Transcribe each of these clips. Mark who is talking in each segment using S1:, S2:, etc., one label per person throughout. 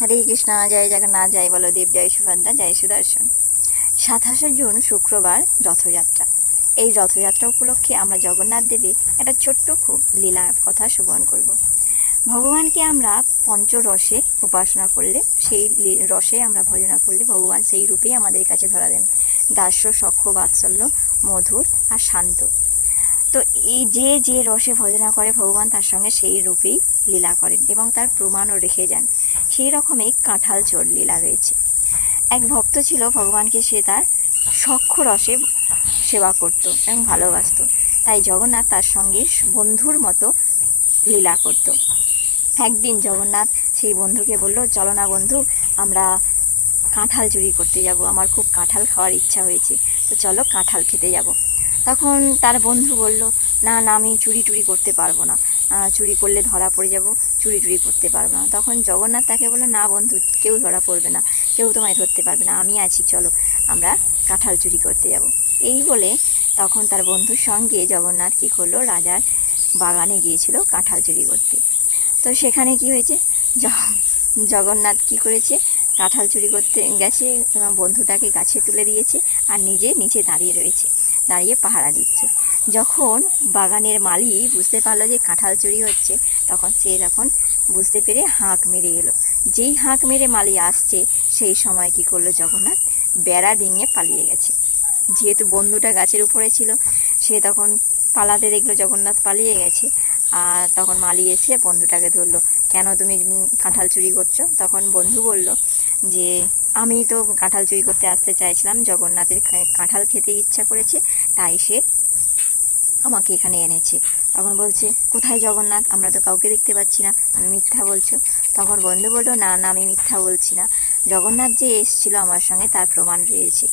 S1: হরে কৃষ্ণ, জয় জগন্নাথ, জয় বলদেব, জয় সুভদ্রা, জয় সুদর্শন। সাতাশে জুন শুক্রবার রথযাত্রা। এই রথযাত্রা উপলক্ষে আমরা জগন্নাথ দেবে একটা ছোট্ট খুব লীলা কথা শ্রবণ করব। ভগবানকে আমরা পঞ্চরসে উপাসনা করলে, সেই রসে আমরা ভজনা করলে ভগবান সেই রূপেই আমাদের কাছে ধরা দেন। দাস্য সখ্য, বাৎসল্য, মধুর আর শান্ত। তো এই যে যে রসে ভজনা করে ভগবান তার সঙ্গে সেই রূপেই লীলা করেন এবং তার প্রমাণও রেখে যান। সেই রকমই কাঁঠাল চোর লীলা রয়েছে। এক ভক্ত ছিল, ভগবানকে সে তার সখ্য রসে সেবা করত এবং ভালোবাসতো। তাই জগন্নাথ তার সঙ্গে বন্ধুর মতো লীলা করত। একদিন জগন্নাথ সেই বন্ধুকে বলল, চলো না বন্ধু, আমরা কাঁঠাল চুরি করতে যাব। আমার খুব কাঁঠাল খাওয়ার ইচ্ছা হয়েছে, তো চলো কাঁঠাল খেতে যাব। তখন তার বন্ধু বলল, না না, আমি চুরি টুরি করতে পারব না। চুরি করলে ধরা পড়ে যাব, চুরি টুরি করতে পারব না। তখন জগন্নাথ তাকে বলল, না বন্ধু, কেউ ধরা পড়বে না, কেউ তোমায় ধরতে পারবে না, আমি আছি, চলো, আমরা কাঁঠাল চুরি করতে যাব। এই বলে তখন তার বন্ধুর সঙ্গে জগন্নাথ কী করল, রাজার বাগানে গিয়েছিল কাঁঠাল চুরি করতে। তো সেখানে কি হয়েছে জগন্নাথ কি করেছে, কাঁঠাল চুরি করতে গেছে, বন্ধুটাকে গাছে তুলে দিয়েছে আর নিজে নিচে দাঁড়িয়ে রয়েছে। দাঁড়িয়ে পাহারা দিচ্ছে। যখন বাগানের মালি বুঝতে পারল যে কাঁঠাল চুরি হচ্ছে, তখন সে তখন বুঝতে পেরে হাঁক মেরে এলো। যেই হাঁক মেরে মালি আসছে, সেই সময় কি করল জগন্নাথ? বেড়া ডিঙে পালিয়ে গেছে। যেহেতু বন্ধুটা গাছের উপরে ছিল, সে তখন পালাতে দেখল জগন্নাথ পালিয়ে গেছে। আর তখন মালি এসে বন্ধুটাকে ধরলো, কেন তুমি কাঁঠাল চুরি করছ? তখন বন্ধু বলল যে, আমি তো কাঁঠাল চুরি করতে আসতে চাইছিলাম, জগন্নাথের কাঁঠাল খেতে ইচ্ছা করেছে, তাই সে আমাকে এখানে এনেছে। তখন বলছে, কোথায় জগন্নাথ? আমরা তো কাউকে দেখতে পাচ্ছি না, তুমি মিথ্যা বলছো। তখন বন্ধু বলল, না না, আমি মিথ্যা বলছি না। জগন্নাথ যে এসেছিল আমার সঙ্গে তার প্রমাণ রয়েছে।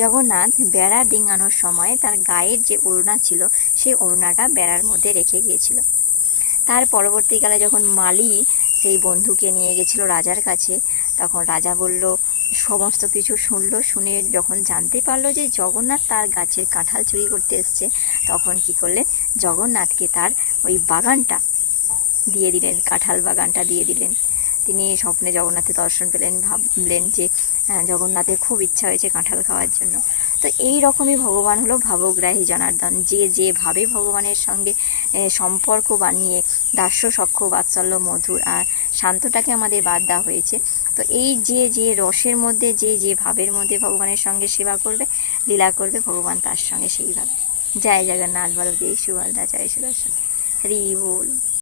S1: জগন্নাথ বেড়া ডিঙানোর সময় তার গায়ের যে ওড়না ছিল, সেই ওড়নাটা বেড়ার মধ্যে রেখে গিয়েছিল। তার পরবর্তীকালে যখন মালি সেই বন্ধুকে নিয়ে গেছিল রাজার কাছে, তখন রাজা বলল, সমস্ত কিছু শুনলো, শুনে যখন জানতে পারল যে জগন্নাথ তার গাছের কাঁঠাল চুরি করতে এসছে, তখন কি করলেন জগন্নাথকে তার ওই বাগানটা দিয়ে দিলেন, কাঁঠাল বাগানটা দিয়ে দিলেন। তিনি স্বপ্নে জগন্নাথের দর্শন পেলেন, ভাবলেন যে জগন্নাথের খুব ইচ্ছা হয়েছে কাঁঠাল খাওয়ার জন্য। তো এই রকমই ভগবান হলো ভাবগ্রাহী জনার্দন। যে যেভাবে ভগবানের সঙ্গে সম্পর্ক বানিয়ে দাস্য, সখ্য, বাৎসল্য, মধুর আর শান্তটাকে আমাদের বাদ দেওয়া হয়েছে, তো এই যে যে রসের মধ্যে, যে যে ভাবের মধ্যে ভগবানের সঙ্গে সেবা করবে, লীলা করবে, ভগবান তার সঙ্গে সেইভাবে। জয় জগন্নাথ বলদেব সুভদ্রা জয় সুদর্শন। হরি বল।